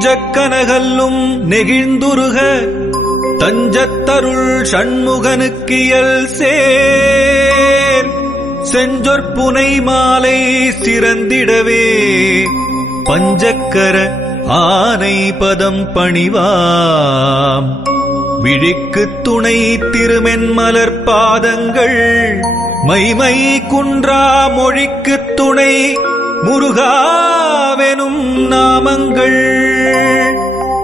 நெஞ்சக்கனகல்லும் நெகிழ்ந்துருக தஞ்சத்தருள் சண்முகனுக்கியல் சேர் செஞ்சொற்புனை மாலை சிறந்திடவே பஞ்சக்கர ஆனை பதம் பணிவாம் விழிக்குத் துணை திருமென்மலர் பாதங்கள் மைமை குன்றா மொழிக்குத் துணை முருகாவெனும் நாமங்கள்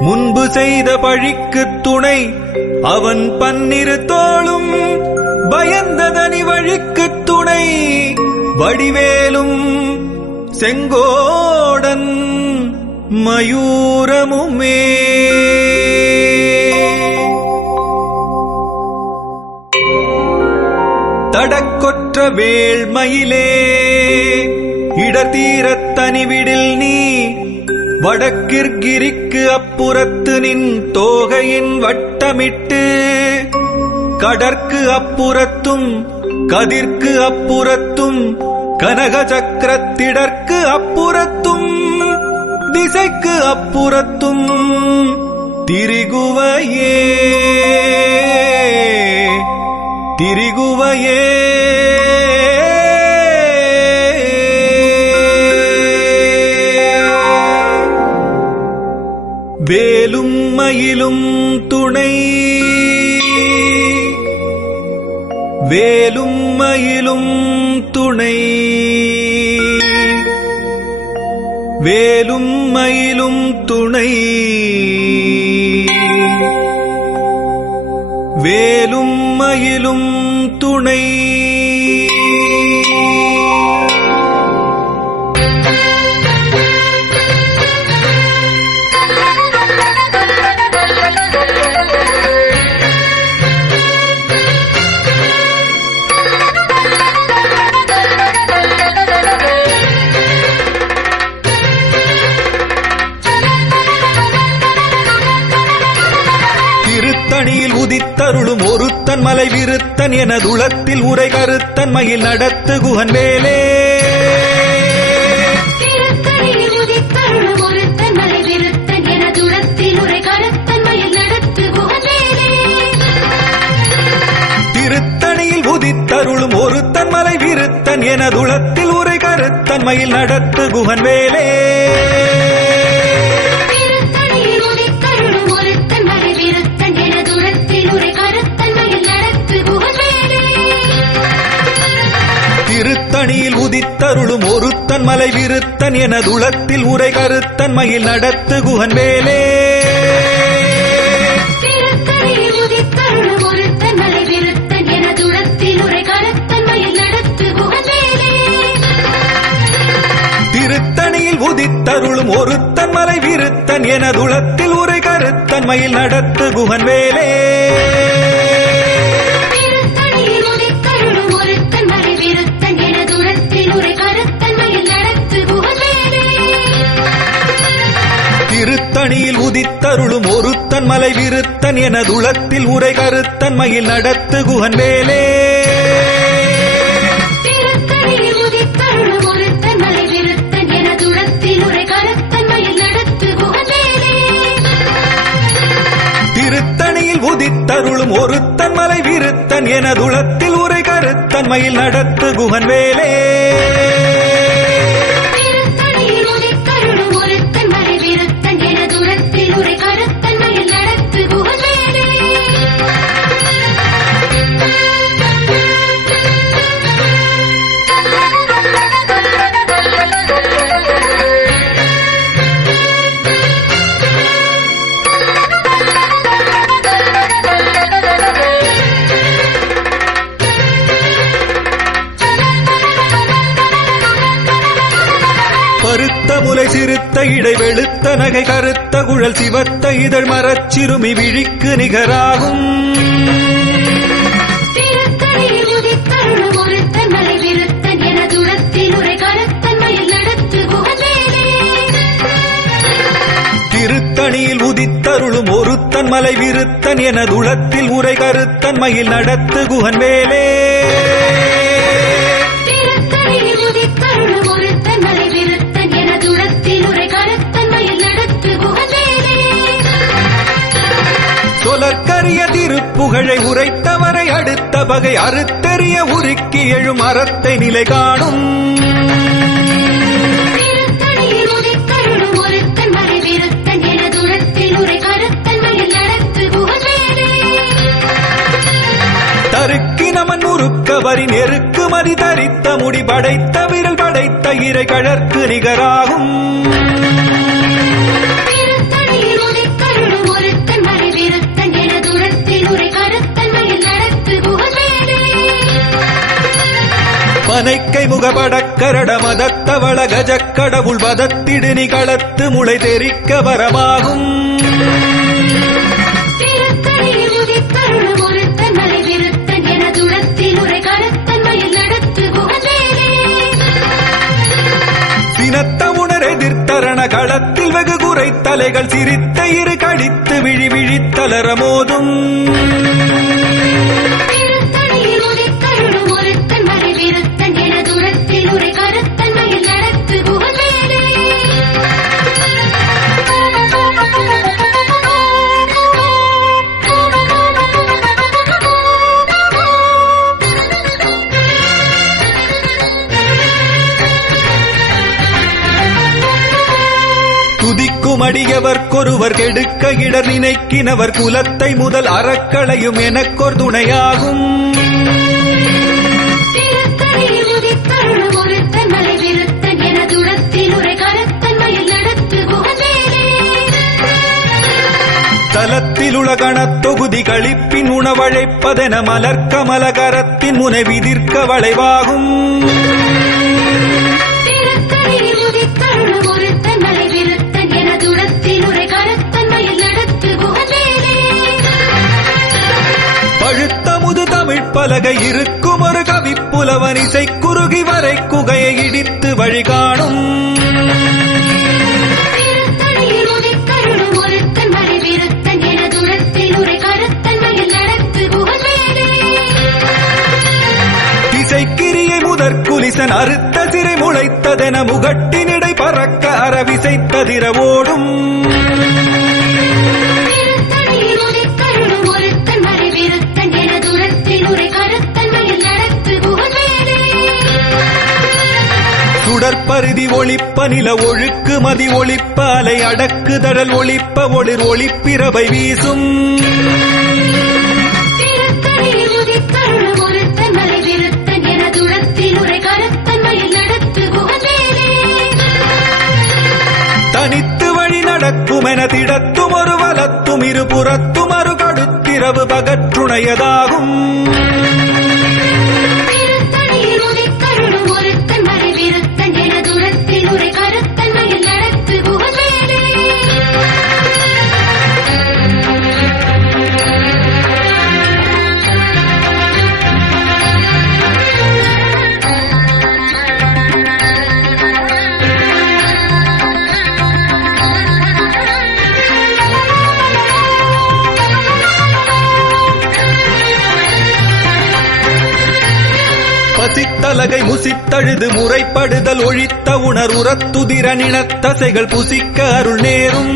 முன்பு செய்த பழிக்குத் துணை அவன் பன்னிரு தோளும் பயந்ததனி வழிக்குத் துணை வடிவேலும் செங்கோடன் மயூரமுமே. தடக்கொற்ற வேள்மயிலே இடத்தீரத் தனிவிடில் நீ வடக்கிற்கிரிக்கு அப்புறத்து நின் தோகையின் வட்டமிட்டு கடற்கு அப்புறத்தும் கதிர்க்கு அப்புறத்தும் கனக சக்கரத்திடற்கு அப்புறத்தும் திசைக்கு அப்புறத்தும் திரிகுவையே திரிகுவையே. வேலும் மயிலும் துணை வேலும் மயிலும் துணை வேலும் மயிலும் துணை வேலும் மயிலும் துணை. திருத்தணியில் உதித்தருளும் ஒருத்தன் மலை விருத்தன் எனதுளத்தில் உரை கருத்தன் மயில் நடத்து குகன் வேலே. திருத்தணியில் உதித்தருளும் ஒருத்தன் மலை விருத்தன் எனதுளத்தில் உரை கருத்தன் மயில் நடத்து குகன் வேலே. திருத்தணியில் உதித்தருளும் ஒருத்தன் மலை விருத்தன் எனதுளத்தில் உரை கருத்தன் மயில் நடத்து குகன் வேலே. திருத்தணியில் உதித்தருளும் ஒருத்தன் மலை விருத்தன் எனதுளத்தில் உரை கருத்தன் மயில் நடத்து குகன் வேலே. திருத்தணியில் உதித்தருளும் ஒருத்தன் மலை விருத்தன் எனதுளத்தில் உரை கருத்தன் மயில் நடத்து குகன் வேலே. திருத்தணியில் உதித்தருளும் ஒருத்தன் மலை விருத்தன் எனதுளத்தில் உரை கருத்தன் மயில் நடத்து குகன் வேலே. திருத்தணியில் உதித்தருளும் ஒருத்தன் மலை விருத்தன் எனதுளத்தில் உரை கருத்தன் மயில் நடத்து குகன் வேலே. திருத்தணியில் உதித்தருளும் ஒருத்தன் மலை விருத்தன் எனதுளத்தில் உரை கருத்தன் மயில் நடத்து குகன் வேலே. திருத்தணியில் உதித்தருளும் ஒருத்தன் மலை விருத்தன் எனதுளத்தில் உரை கருத்தன் மயில் நடத்து குகன் வேலே. பருத்த முலை சிறுத்த இடை வெளுத்த நகை கருத்த குழல் சிவத்த இதழ் மரச்சிறுமி விழிக்கு நிகராகும். திருத்தணியில் உதித்தருளும் ஒருத்தன் மலை விருத்தன் எனதுளத்தில் உரை கருத்தன் மயில் நடத்து குகன் வேலே. திருத்தணியில் உதித்தருளும் ஒருத்தன் மலை விருத்தன் எனதுளத்தில் உரை கருத்தன் மயில் நடத்து குகன் வேலே. திருத்தணியில் உதித்தருளும் ஒருத்தன் மலை விருத்தன் எனதுளத்தில் உரை கருத்தன் மயில் நடத்து குகன் வேலே. அரிய திருப்புகழை உரைத்தவரை அடுத்த பகை அறுத்தெறிய உருக்கி எழும் அறத்தை நிலை காணும் திருத்தணியில் உதித்தருளும் ஒருத்தன் மறை விருத்தன் எனதுளத்தில் உரை கருத்தன்மையில் நடத்து குகவேலே. தருக்கினமன் முறுக்கவரின் எருக்குமதி தரித்த முடி படைத்த விரல் படைத்த இறை கழற்கு நிகராகும் திருத்தணியில் உதித்தருளும் ஒருத்தன் மறை விருத்தன் எனதுளத்தில் உரை கருத்தன்மையில் நடத்து குகவேலே. பனைக்கை முகபடக்கரட மதத்தவள கஜக்கடவுள் வதத்திடு நிகளத்து முளை தெரிக்க வரமாகும் திருத்தணியில் உதித்தருளும் ஒருத்தன் மறை விருத்தன் எனதுளத்தில் உரை கருத்தன்மையில் நடத்து குகவேலே. சினத்த உணர் எதிர்த்தரண களத்தில் வெகு குறை தலைகள் சிரித்த இரு கடித்து விழி விழித்தலர மோதும் திருத்தணியில் உதித்தருளும் ஒருத்தன் மறை விருத்தன் எனதுளத்தில் உரை கருத்தன்மையில் நடத்து குகவேலே. துதிக்கும் அடியவர்க்கொருவர் கெடுக்க இடர் நினைக்கினவர் குலத்தை முதல் அறக்களையும் எனக்கொர் துணையாகும் திருத்தணியில் உதித்தருளும் ஒருத்தன் மறை விருத்தன் எனதுளத்தில் உரை கருத்தன்மையில் நடத்து குகவேலே. தலத்தில் உலகணத் தொகுதி களிப்பின் உணவழைப்பதென மலர்க்கமலகரத்தின் முனை விதிர்க்க வளைவாகும் திருத்தணியில் உதித்தருளும் ஒருத்தன் மறை விருத்தன் எனதுளத்தில் உரை கருத்தன்மையில் நடத்து குகவேலே. பழுத்த முது தமிழ் பலகை இருக்கும் ஒரு கவிப்புலவன் இசை குறுகி வரை குகையை இடித்து வழிகாணும் திருத்தணியில் உதித்தருளும் ஒருத்தன் மறை விருத்தன் எனதுளத்தில் உரை கருத்தன்மையில் நடத்து குகவேலே. திசைக்கிரியை முதற் குலிசன் அறுத்த சிறை முளைத்ததென முகட்டினிடை பறக்க அறவிசைத்ததிர ஓடும் திருத்தணியில் உதித்தருளும் ஒருத்தன் மறை விருத்தன் எனதுளத்தில் உரை கருத்தன்மையில் நடத்து குகவேலே. சுடற்பருதி ஒளிப்ப நில ஒழுக்கு மதி ஒளிப்ப அலை அடக்கு தடல் ஒளிப்ப ஒளிர் ஒளிப்பிரபை வீசும் திருத்தணியில் உதித்தருளும் ஒருத்தன் மறை விருத்தன் எனதுளத்தில் உரை கருத்தன்மையில் நடத்து குகவேலே. தனித்து வழி நடக்குமென திடத்தும் ஒரு வலத்தும் இருபுறத்தும் அரு கடுத்திரவு பகற்றுணையதாகும் திருத்தணியில் உதித்தருளும் ஒருத்தன் மறை விருத்தன் எனதுளத்தில் உரை கருத்தன்மையில் நடத்து குகவேலே. பசித்தலகை முசித்தழுது முறைப்படுதல் ஒழித்த உணர் உரத்துதிர நினத்தசைகள் புசிக்க அருள் நேரும்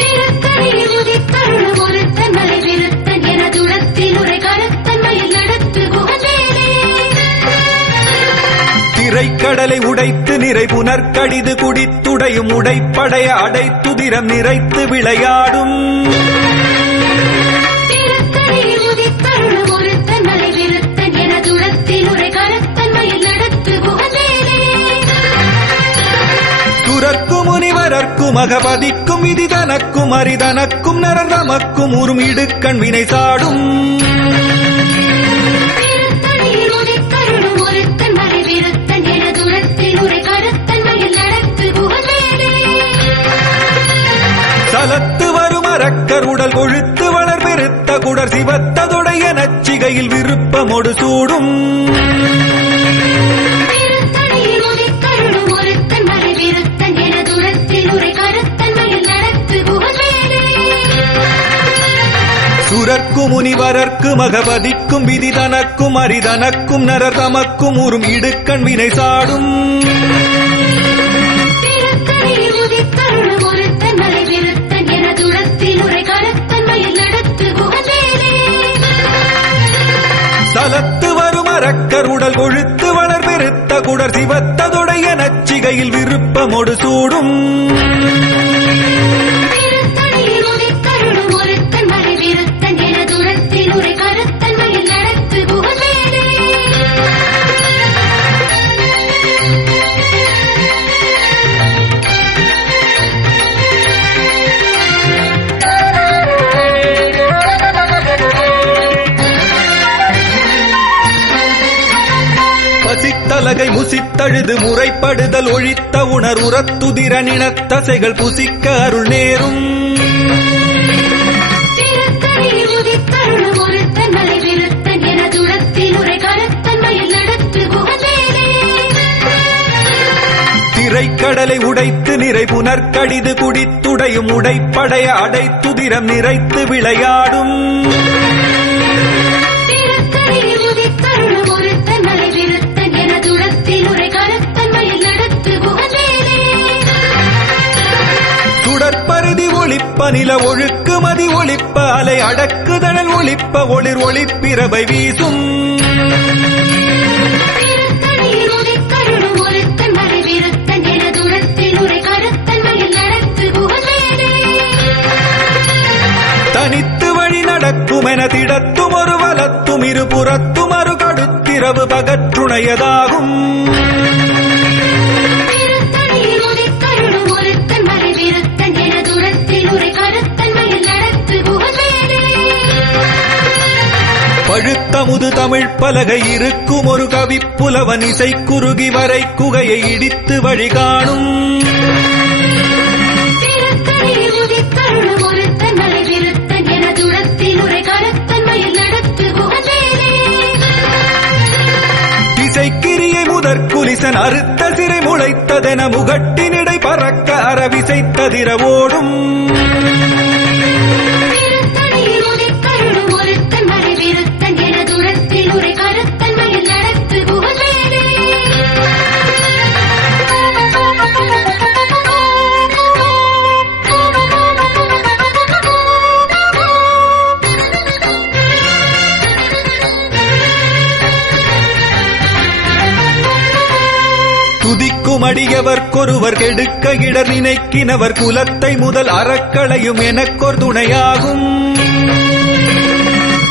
திருத்தணியில் உதித்தருளும் ஒருத்தன் மறை விருத்தன் எனதுளத்தில் உரை கருத்தன்மையில் நடத்து குகவேலே. திரைக்கடலை உடைத்து நிறை புனர்கடிது குடித்துடையும் உடைப்படைய அடைத்துதிரம் நிறைத்து விளையாடும் திருத்தணியில் உதித்தருளும் ஒருத்தன் மறை விருத்தன் எனதுளத்தில் உரை கருத்தன்மையில் நடத்து குகவேலே. துறக்கும் முனிவரர்க்கும் அகபதிக்கும் விதி தனக்கும் அரிதனக்கும் நரர் நமக்கும் உறும் இடுக்கண் வினை சாடும் திருத்தணியில் உதித்தருளும் ஒருத்தன் மறை விருத்தன் எனதுளத்தில் உரை கருத்தன்மையில் நடத்து குகவேலே. சலத்து வரும் அரக்கர் உடல் கொழுத்து வளர் பெருத்த குடர் சிவத்ததுடைய நச்சிகையில் விருப்பமொடு சூடும் திருத்தணியில் உதித்தருளும் ஒருத்தன் மறை விருத்தன் எனதுளத்தில் உரை கருத்தன்மையில் நடத்து குகவேலே. சுரர்க்கும் முனிவரர்க்கும் அகபதிக்கும் விதி தனக்கும் அரிதனக்கும் நரர் தமக்கும் உறும் இடுக்கண் வினை சாடும் திருத்தணியில் உதித்தருளும் ஒருத்தன் மறை விருத்தன் எனதுளத்தில் உரை கருத்தன்மையில் பொட்டு சூடும் திருத்தணியில் உதித்தருளும் ஒருத்தன் மலை விருத்தன் என துரத்தில் உரை கருத்தன் மயில் நடத்து குகவேலே. பசித்தலகை முசித்தழுது முறைப்படுதல் ஒழித்த உணர்வுறத்துதிர நினத்தசைகள் புசிக்க அருள் நேரும் திருத்தணியில் உதித்தருளும் ஒருத்தன் மலை விருத்தன் என துரத்தில் உரை கருத்தன் மயில் நடத்து குகவேலே. திரைக்கடலை உடைத்து நிறை புனற்கடிது குடித்துடையும் உடைப்படைய அடைத்துதிரம் நிறைத்து விளையாடும் திருத்தணியில் உதித்தருளும் ஒருத்தன் மலை விருத்தன் என துரத்தில் உரை கருத்தன் மயில் நடத்து குகவேலே. சுடற்பருதி ஒளிப்ப நில ஒழுக்குமதி ஒளிப்ப அலை அடக்குதழல் ஒளிப்ப ஒளிர் ஒளிப்பிரபை வீசும் திருத்தணியில் உதித்தருளும் ஒருத்தன் மலை விருத்தன் என துரத்தில் உரை கருத்தன் மயில் நடத்து குகவேலே. தனித்து வழி நடக்குமென திடத்தும் ஒரு வலத்தும் இருபுறத்தும் அரு கடுத்திரவு பகற்றுணையதாகும் திருத்தணியில் உதித்தருளும் ஒருத்தன் மலை விருத்தன் என துரத்தில் உரை கருத்தன் மயில் நடத்து குகவேலே. பழுத்தமுது தமிழ் பலகை இருக்கும் ஒரு கவிப்புலவன் இசை குறுகி வரை குகையை இடித்து வழி காணும் திருத்தணியில் உதித்தருளும் ஒருத்தன் மலை விருத்தன் என துரத்தில் உரை கருத்தன் மயில் நடத்து குகவேலே. இசைக்கிரியை முதற் குலிசன் அறுத்த சிறை முளைத்ததென முகட்டினிடை பறக்க அறவிசைத்ததிர ஓடும் திருத்தணியில் உதித்தருளும் ஒருத்தன் மலை விருத்தன் என துரத்தில் உரை கருத்தன் மயில் நடத்து குகவேலே. துதிக்கும் அடியவர்க்கொருவர் கெடுக்க இடர் நினைக்கினவர் குலத்தை முதல் அறக்களையும் எனக்கொரு துணையாகும்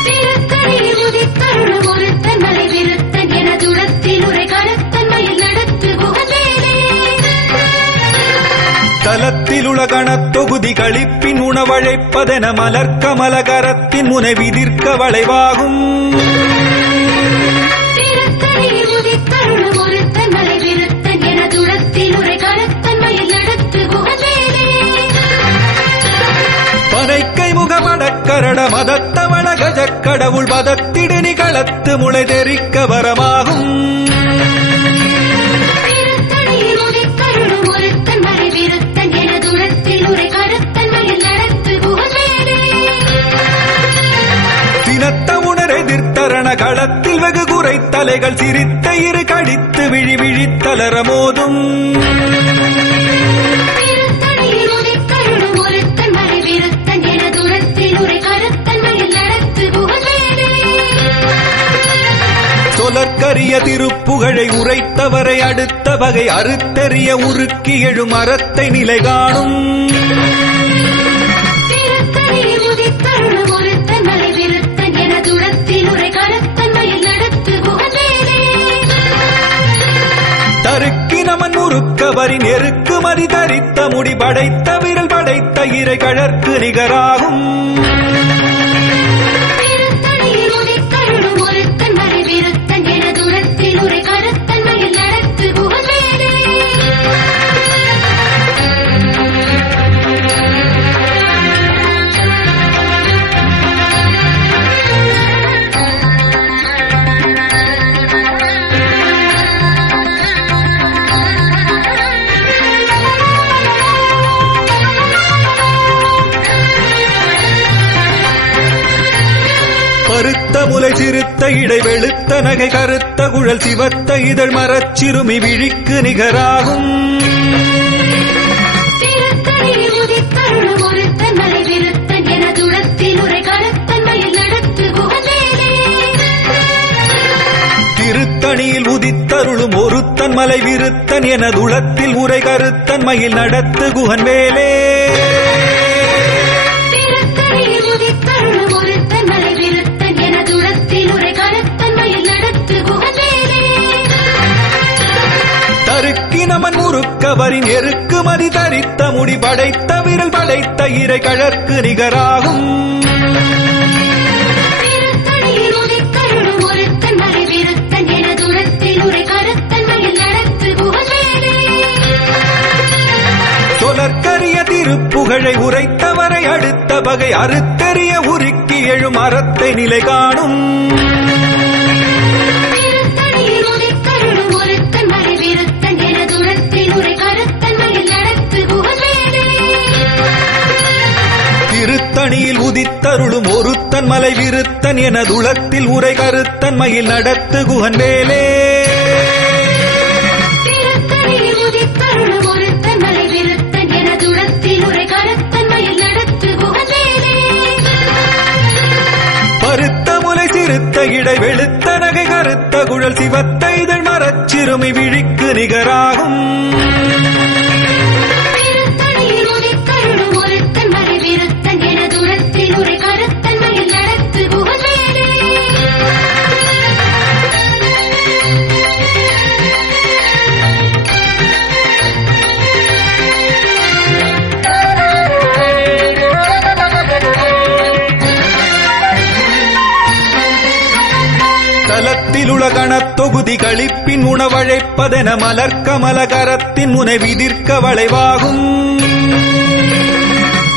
திருத்தணியில் உதித்தருளும் ஒருத்தன் மலை விருத்தன் என துரத்தில் உரை கருத்தன் மயில் நடத்து குகவேலே. தலத்தில் உலகணத் தொகுதி களிப்பின் உணவழைப்பதென மலர்க்கமலகரத்தின் முனை விதிர்க்க வளைவாகும் திருத்தணியில் உதித்தருளும் ஒருத்தன் மலை விருத்தன் என துரத்தில் உரை கருத்தன் மயில் நடத்து குகவேலே. பனைக்கை முகமடக்கரட மதத்தவள கஜக்கடவுள் பதத்திடு நிகளத்து முளை தெரிக்க வரமாகும் திருத்தணியில் உதித்தருளும் ஒருத்தன் மலை விருத்தன் என துரத்தில் உரை கருத்தன் மயில் நடத்து குகவேலே. சினத்த உணர் எதிர்த்தரண களத்தில் வெகு குறை தலைகள் சிரித்த இரு கடித்து விழி விழித்தலர மோதும் திருத்தணியில் உதித்தருளும் ஒருத்தன் மலை விருத்தன் என துரத்தில் உரை கருத்தன் மயில் நடத்து குகவேலே. சொலற்கரிய திருப்புகழை உரைத்தவரை அடுத்த வகை அறுத்தெறிய உருக்கி எழும் அறத்தை நிலை காணும் திருத்தணியில் உதித்தருளும் ஒருத்தன் மலை விருத்தன் என துரத்தில் உரை கருத்தன் மயில் நடத்து குகவேலே. தருக்கினமன் உருக்கவரி நெருக்கு மதி தரித்த முடி படைத்த விரல் படைத்த இறை கழற்கு நிகராகும் திருத்தணியில் உதித்தருளும் ஒருத்தன் மலை விருத்தன் என துரத்தில் உரை கருத்தன் மயில் நடத்து குகவேலே. பருத்த முலை சிறுத்த இடை வெளுத்த நகை கருத்த குழல் சிவத்த இதழ் மரச்சிறுமி விழிக்கு நிகராகும் திருத்தணியில் உதித்தருளும் ஒருத்தன் மலை விருத்தன் என துரத்தில் உரை கருத்தன் மயில் நடத்து குகவேலே. திருத்தணியில் உதித்தருளும் ஒருத்தன் மலை விருத்தன் எனதுளத்தில் உரை கருத்தன் மயில் நடத்து குகன் வேலே திருத்தணியில் உதித்தருளும் ஒருத்தன் மலை விருத்தன் எனதுளத்தில் உரை கருத்தன் மயில் நடத்து குகன் வேலே தருக்கினமன் முறுக்கவரின் எருக்கு மதி தரித்த முடி படைத்த விரல் படைத்த இறை கழற்கு நிகராகும் திருத்தணியில் உதித்தருளும் ஒருத்தன் மலை விருத்தன் எனதுளத்தில் உரை கருத்தன் மயில் நடத்து குகன் வேலே சொலற்கரிய திருப்புகழை உரைத்தவரை அடுத்த பகை அறுத்தெறிய உருக்கி எழும் அறத்தை நிலை காணும் திருத்தணியில் உதித்தருளும் ஒருத்தன் மலை விருத்தன் எனதுளத்தில் உரை கருத்தன் மயில் நடத்து குகன் வேலே திருத்தணியில் உதித்தருளும் ஒருத்தன் மலை விருத்தன் எனதுளத்தில் உரை கருத்தன் மயில் நடத்து குகன் வேலே திருத்தணியில் உதித்தருளும் ஒருத்தன் மலை விருத்தன் எனதுளத்தில் உரை கருத்தன் மயில் நடத்து குகன் வேலே பருத்த முலை சிறுத்த இடை வெளுத்த நகை கருத்த குழல் சிவத்த இதழ் மரச்சிறுமி விழிக்கு நிகராகும் திருத்தணியில் உதித்தருளும் ஒருத்தன் மலை விருத்தன் எனதுளத்தில் உரை கருத்தன் மயில் நடத்து குகன் வேலே தலத்தில் உலகணத் தொகுதி களிப்பின் உணவழைப்பதென மலர்க்கமல கரத்தின் முனை விதிர்க்க வளைவாகும்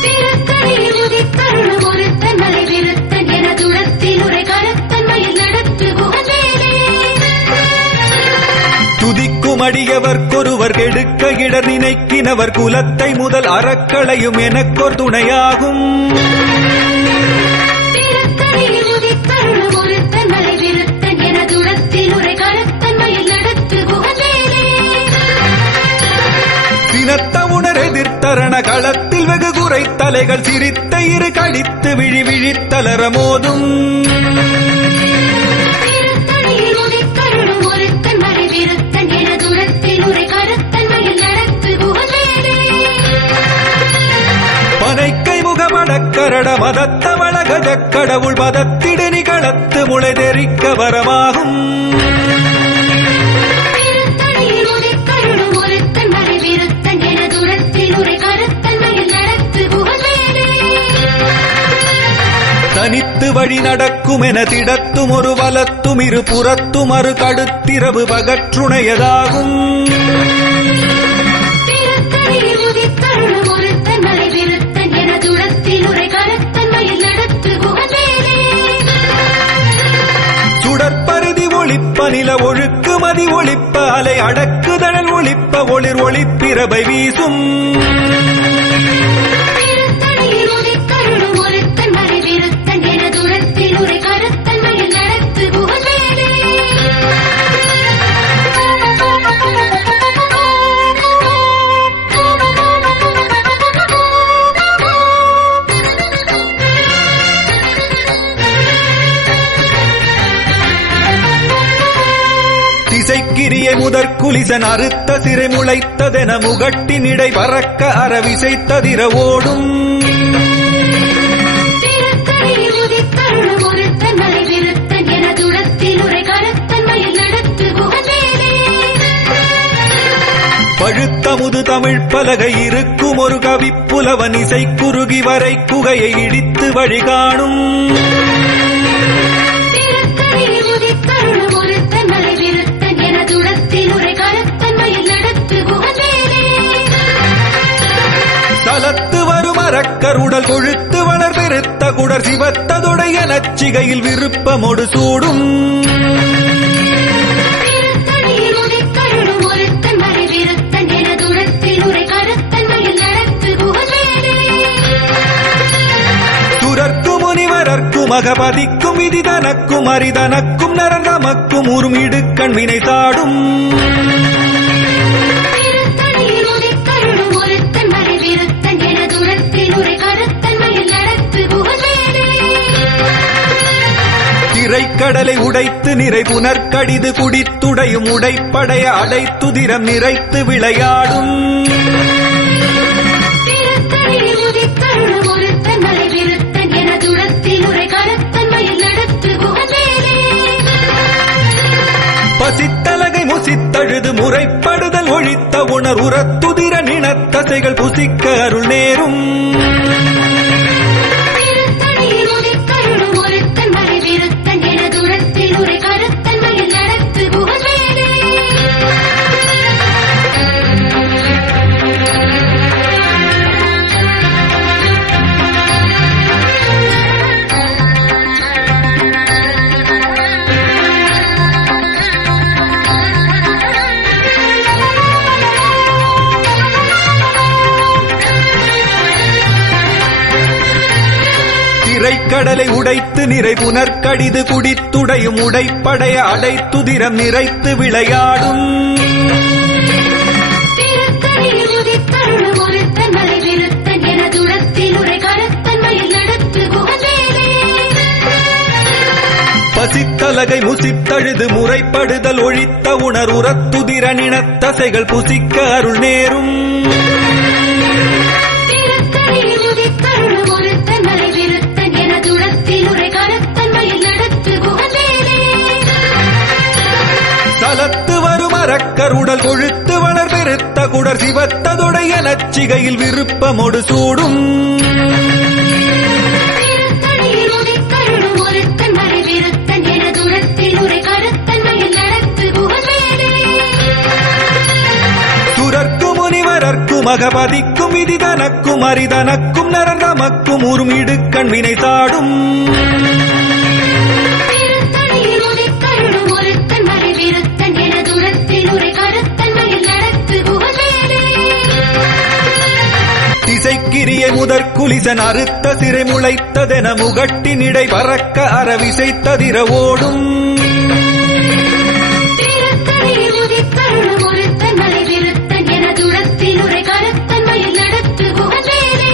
திருத்தணியில் உதித்தருளும் ஒருத்தன் மலை விருத்தன் எனதுளத்தில் உரை கருத்தன் மயில் நடத்து குகன் வேலே துதிக்கும் அடியவர்க்கொருவர் கெடுக்க இடர் நினைக்கினவர் குலத்தை முதல் அறக்களையும் எனக்கொரு துணையாகும் திருத்தணியில் உதித்தருளும் ஒருத்தன் மலை விருத்தன் எனதுளத்தில் உரை கருத்தன் மயில் நடத்து குகன் வேலே சினத்த உணர் எதிர்த்தரண களத்தில் வெகு குறை தலைகள் சிரித்த இரு கழித்து விழி விழித்தலர மோதும் திருத்தணியில் உதித்தருளும் ஒருத்தன் மலை விருத்தன் எனதுளத்தில் உரை கருத்தன் மயில் நடத்து குகன் வேலே பனைக்கை முகமடக்கரட மதத்த வளகஜக் கடவுள் மதத்திடு நிகழத்து முளை தெரிக்க வரமாகும் திருத்தணியில் உதித்தருளும் ஒருத்தன் மலை விருத்தன் எனதுளத்தில் உரை கருத்தன் மயில் நடத்து குகன் வேலே தனித்து வழி நடக்கும் என திடத்தும் ஒரு வலத்தும் இரு புறத்தும் அரு கடுத்திரவு பகற்றுணையதாகும் திருத்தணியில் உதித்தருளும் ஒருத்தன் மலை விருத்தன் எனதுளத்தில் உரை கருத்தன் மயில் நடத்து குகன் வேலே சுடற்பருதி ஒளிப்ப நில ஒழுக்கு மதி ஒளிப்ப அலை அடக்குதழல் ஒளிப்ப ஒளிர் ஒளிப்பிரபை வீசும் திருத்தணியில் உதித்தருளும் ஒருத்தன் மலை விருத்தன் எனதுளத்தில் உரை கருத்தன் மயில் நடத்து குகன் வேலே திசைக்கிரிய முதற்குலிசன் அறுத்த சிறை முளைத்ததென முகட்டின் இடை பறக்க அறவிசைத்ததிர ஓடும் திருத்தணியில் உதித்தருளும் ஒருத்தன் மலை விருத்தன் எனதுளத்தில் உரை கருத்தன் மயில் நடத்து குகன் வேலே பழுத்த முது தமிழ் பலகை இருக்கும் ஒரு கவிப்புலவன் இசை குறுகி வரை குகையை இடித்து வழிகாணும் திருத்தணியில் உதித்தருளும் ஒருத்தன் மலை விருத்தன் எனதுளத்தில் உரை கருத்தன் மயில் நடத்து குகன் வேலே தலத்து வரும் அறக்கருடல் கொழுத்து வளர் பெருத்த குடர் சிவத்ததுடைய நச்சிகையில் விருப்பமொடு சூடும் திருத்தணியில் உதித்தருளும் ஒருத்தன் மலை விருத்தன் எனதுளத்தில் உரை கருத்தன் மயில் நடத்து குகன் வேலே சுரர்க்கும் முனிவரர்க்கும் அகபதிக்கும் விதி தனக்கும் அரிதனக்கும் நரர் தமக்கும் உறும் இடுக்கண் வினை சாடும் திருத்தணியில் உதித்தருளும் ஒருத்தன் மலை விருத்தன் எனதுளத்தில் உரை கருத்தன் மயில் நடத்து குகன் வேலே திரை திரைக்கடலை உடைத்து நிறை புனற்கடிது குடித்துடையும் உடைப்படைய அடைத்துதிரம் நிறைத்து விளையாடும் திருத்தணியில் உதித்தருளும் ஒருத்தன் மலை விருத்தன் எனதுடத்தில் உரை கருத்தன் மயில் நடத்து குகவேலே. பசித்தலகை முசித்தழுது முறைப்படுதல் ஒழித்த உணர் உரத்துதிர நினத்தசைகள் புசிக்க அருள் நேரும் திருத்தணியில் உதித்தருளும் ஒருத்தன் மலை விருத்தன் எனதுடத்தில் உரை கருத்தன் மயில் நடத்து குகவேலே. திரைக்கடலை உடைத்து நிறை புனற்கடிது குடித்துடையும் உடைப்படைய அடைத்துதிரம் நிறைத்து விளையாடும் திருத்தணியில் உதித்தருளும் ஒருத்தன் மலை விருத்தன் எனதுடத்தில் உரை கருத்தன் மயில் நடத்து குகவேலே. பசித்தலகை முசித்தழுது முறைப்படுதல் ஒழித்த உணர் உரத்துதிர நினத்தசைகள் புசிக்க அருள் நேரும் திருத்தணியில் உதித்தருளும் ஒருத்தன் மலை விருத்தன் எனதுடத்தில் உரை கருத்தன் மயில் நடத்து குகவேலே. சலத்து வரும் அரக்கருடல் கொழுத்து வளர் பெருத்த குடர் சிவத்ததுடைய நச்சிகையில் விருப்பமொடு சூடும் திருத்தணியில் உதித்தருளும் ஒருத்தன் மலை விருத்தன் எனதுடத்தில் உரை கருத்தன் மயில் நடத்து குகவேலே. சுரர்க்கும் முனிவரர்க்கும் அகபதிக்கும் விதிதனக்கும் அரிதனக்கும் நரந்தமக்கும் உறும் இடுக்கண் வினை சாடும் திருத்தணியில் உதித்தருளும் ஒருத்தன் மலை விருத்தன் எனதுடத்தில் உரை கருத்தன் மயில் நடத்து குகவேலே. திசைக்கிரிய முதற்குலிசன் அறுத்த சிறை முளைத்ததென முகட்டினிடை பறக்க அறவிசைத்ததிர ஓடும் திருத்தணியில் உதித்தருளும் ஒருத்தன் மலை விருத்தன் எனதுடத்தில் உரை கருத்தன் மயில் நடத்து குகவேலே.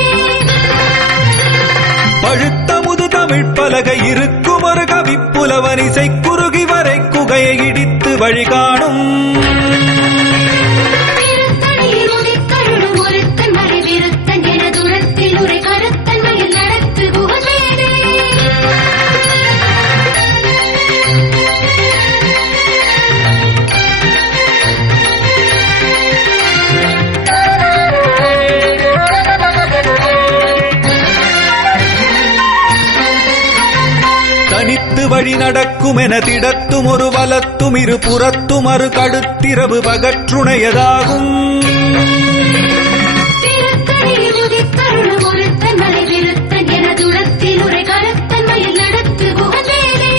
பழுத்த முது தமிழ் பலகை இருக்கும் ஒரு கவிப்புலவன் இசை குறுகி வரை குகையை இடித்து வழிகாணும் திருத்தணியில் உதித்தருளும் ஒருத்தன் மலை விருத்தன் எனதுடத்தில் உரை கருத்தன் மயில் நடத்து குகவேலே. தனித்து வழி நடக்கும் என திடத்தும் ஒரு வலத்தும் இரு புறத்தும் அரு கடுத்திரவு பகற்றுணையதாகும் திருத்தணியில் உதித்தருளும் ஒருத்தன் மலை விருத்தன் எனதுடத்தில் உரை கருத்தன் மயில் நடத்து குகவேலே.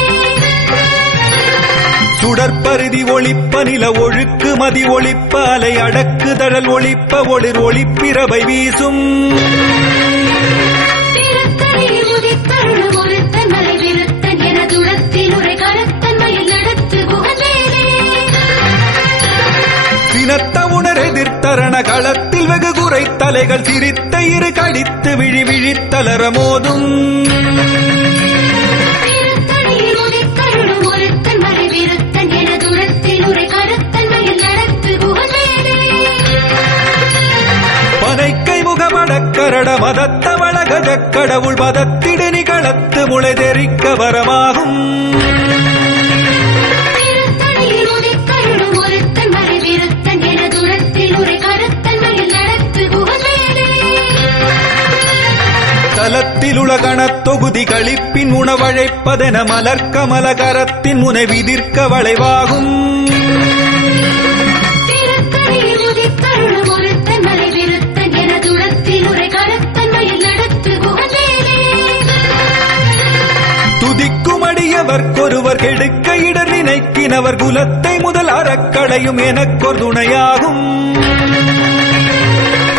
சுடற்பருதி ஒளிப்ப நில ஒழுக்கு மதி ஒளிப்ப அலை அடக்கு தழல் ஒளிப்ப ஒளிர் ஒளிப்பிரவை வீசும் திருத்தணியில் உதித்தருளும் ஒருத்தன் மலை விருத்தன் எனதுடத்தில் உரை கருத்தன் மயில் நடத்து குகவேலே. சினத்த உணர் எதிர்த்தரண களத்தில் வெகு குறை தலைகள் சிரித்த இரு கடித்து விழி விழித்தலர மோதும் திருத்தணியில் உதித்தருளும் ஒருத்தன் மலை விருத்தன் எனதுடத்தில் உரை கருத்தன் மயில் நடத்து குகவேலே. பனைக்கை முகமடக்கரட மதத்த வளகஜ கடவுள் மதத்திடு நிகழத்து முளை தெரிக்க வரமாகும் திருத்தணியில் உதித்தருளும் ஒருத்தன் மலை விருத்தன் எனதுடத்தில் உரை கருத்தன் மயில் நடத்து குகவேலே. தலத்தில் உலகணத் தொகுதி களிப்பின் உணவழைப்பதென மலர்க்கமல கரத்தின் முனை விதிர்க்க வளைவாகும் திருத்தணியில் உதித்தருளும் ஒருத்தன் மலை விருத்தன் எனதுடத்தில் உரை கருத்தன் மயில் நடத்து குகவேலே. துதிக்கும் அடியவர்க்கொருவர் கெடுக்க இடர் நினைக்கினவர் குலத்தை முதல் அறக்களையும் எனக்கொரு துணையாகும்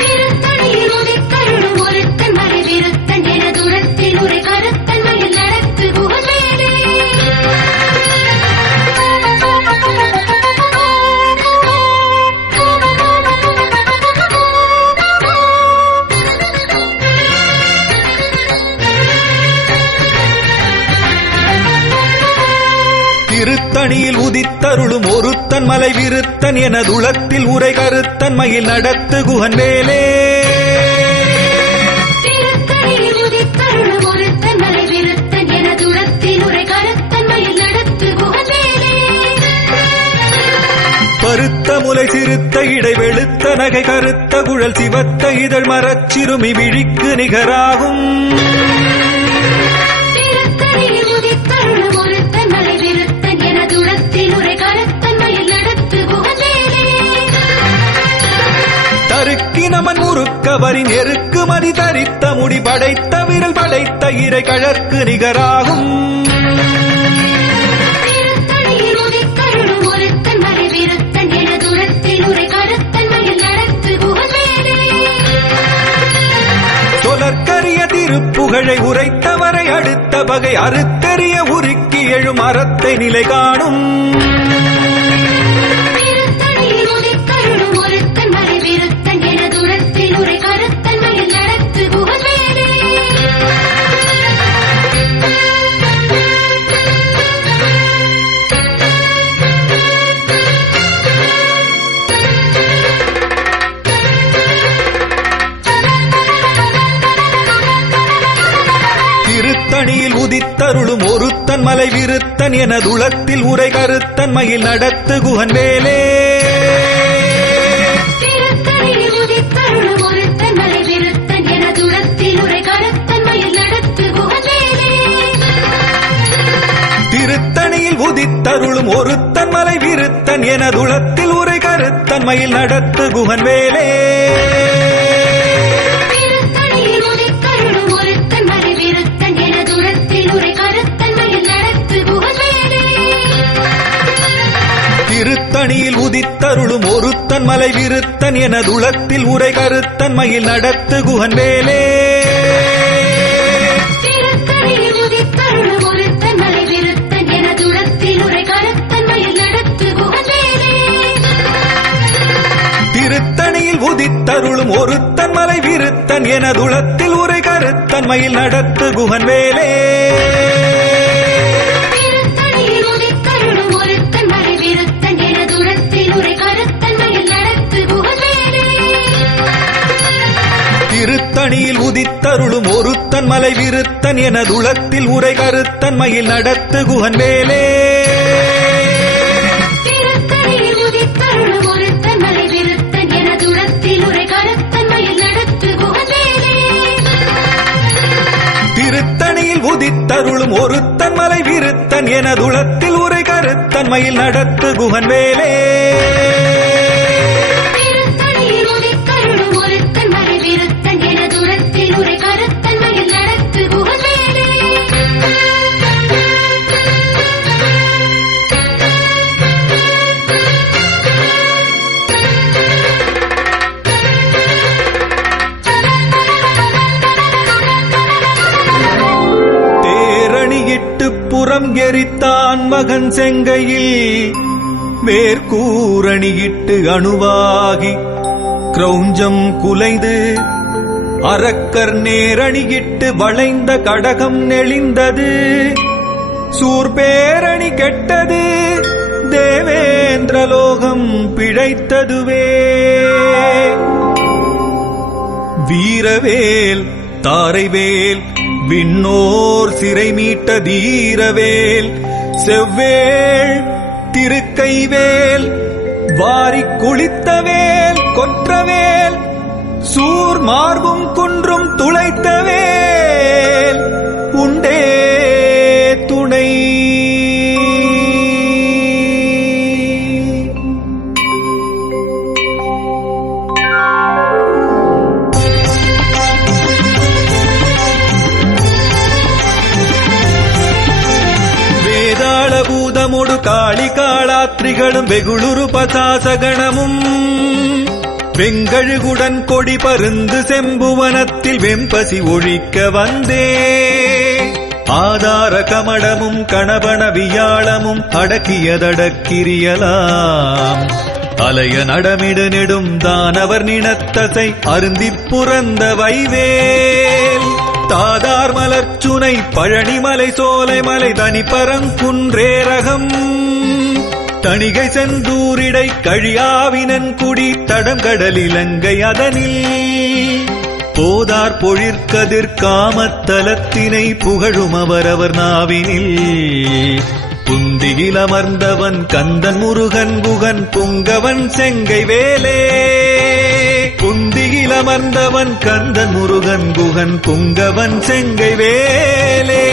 திருத்தணியில் உதித்தருளும் ஒருத்தன் மலை விருத்தன் எனதுடத்தில் உரை கருத்தன் மயில் நடத்து குகவேலே. உதித்தருளும் ஒருத்தன் மலை விருத்தன் எனதுளத்தில் உரை கருத்தன் மயில் நடத்து குகன் வேலே திருத்தணியில் உதித்தருளும் ஒருத்தன் மலை விருத்தன் எனதுளத்தில் உரை கருத்தன் மயில் நடத்து குகன் வேலே பருத்த முலை சிறுத்த இடை வெளுத்த நகை கருத்த குழல் சிவத்த இதழ் மரச்சிறுமி விழிக்கு நிகராகும் திருத்தணியில் உதித்தருளும் ஒருத்தன் மலை விருத்தன் எனதுளத்தில் உரை கருத்தன் மயில் நடத்து குகன் வேலே தருக்கினமன் முறுக்கவரின் எருக்கு மதி தரித்த முடி படைத்த விரல் படைத்த இறை கழற்கு நிகராகும் திருத்தணியில் உதித்தருளும் ஒருத்தன் மலை விருத்தன் எனதுளத்தில் உரை கருத்தன் மயில் நடத்து குகன் வேலே சொலற்கரிய திருப்புகழை உரைத்தவரை அடுத்த பகை அறுத்தெறிய உருக்கி எழும் அறத்தை நிலை காணும் திருத்தணியில் உதித்தருளும் ஒருத்தன் மலை விருத்தன் எனதுளத்தில் உரை கருத்தன் மயில் நடத்து குகன் வேலே திருத்தணியில் உதித்தருளும் ஒருத்தன் மலை விருத்தன் எனதுளத்தில் உரை கருத்தன் மயில் நடத்து குகன் வேலே திருத்தணியில் உதித்தருளும் ஒருத்தன் மலை விருத்தன் எனதுளத்தில் உரை கருத்தன் மயில் நடத்து குகன் வேலே திருத்தணியில் உதித்தருளும் ஒருத்தன் மலை விருத்தன் எனதுளத்தில் உரை கருத்தன் மயில் நடத்து குகன் வேலே திருத்தணியில் உதித்தருளும் ஒருத்தன் மலை விருத்தன் எனதுளத்தில் உரை கருத்தன் மயில் நடத்து குகன் வேலே திருத்தணியில் உதித்தருளும் ஒருத்தன் மலை விருத்தன் எனதுளத்தில் உரை கருத்தன் மயில் நடத்து குகன் வேலே திருத்தணியில் உதித்தருளும் ஒருத்தன் மலை விருத்தன் எனதுளத்தில் உரை கருத்தன் மயில் நடத்து குகன் வேலே திருத்தணியில் உதித்தருளும் ஒருத்தன் மலை விருத்தன் எனதுளத்தில் உரை கருத்தன் மயில் நடத்து குகன் வேலே திருத்தணியில் உதித்தருளும் ஒருத்தன் மலை விருத்தன் எனதுளத்தில் உரை கருத்தன் மயில் நடத்து குகன் வேலே திருத்தணியில் உதித்தருளும் ஒருத்தன் மலை விருத்தன் எனதுளத்தில் உரை கருத்தன் மயில் நடத்து குகன் வேலே திருத்தணியில் உதித்தருளும் ஒருத்தன் மலை விருத்தன் எனதுளத்தில் உரை கருத்தன் மயில் நடத்து குகன் வேலே திருத்தணியில் உதித்தருளும் ஒருத்தன் மலை விருத்தன் எனதுளத்தில் உரை கருத்தன் மயில் நடத்து குகன் வேலே திருத்தணியில் உதித்தருளும் ஒருத்தன் மலை விருத்தன் எனதுளத்தில் உரை கருத்தன் மயில் நடத்து குகன் வேலே தேரணியிட்டு புறம் எரித்தான் மகன் செங்கையில் மேற்கூரணியிட்டு அணுவாகி கிரௌஞ்சம் குலைந்து அரக்கர் நேரணியிட்டு வளைந்த கடகம் நெளிந்தது சூர்பேரணி கெட்டது தேவேந்திரலோகம் பிழைத்ததுவே வீரவேல் தாரைவேல் விண்ணோர் சிறை மீட்ட தீரவேல் செவ்வேள் திருக்கைவேல் வாரிக் குளித்தவேல் கொற்றவேல் சூர் மார்பும் குன்றும் துளைத்தவேல் உண்டே துணை பூதமுடு காளி காளாத்ரிகளும் வெகுளுரு பசாசகணமும் வெங்கழுகுடன் கொடி பருந்து செம்புவனத்தில் வெம்பசி ஒழிக்க வந்தே ஆதார கமடமும் கணபன வியாழமும் அடக்கியதடக்கிரியலாம் அலைய நடமிடு நெடும் தானவர் நினத்தசை அருந்திப் புறந்த வைவேல் தாதார் மலர்ச்சுனை பழனிமலை சோலைமலை தனிப்பரங்குன்றேரகம் தணிகை செந்தூரிடை கழியாவினன் குடி தடங்கடலிலங்கை அதனில் போதார் பொழிற்கதிர் காமத்தலத்தினை புகழும் அவரவர் நாவினில் புந்தியில் அமர்ந்தவன் கந்தன் முருகன் குகன் புங்கவன் செங்கை வேலே புந்தியில் அமர்ந்தவன் கந்தன் முருகன் குகன் புங்கவன் செங்கை வேலே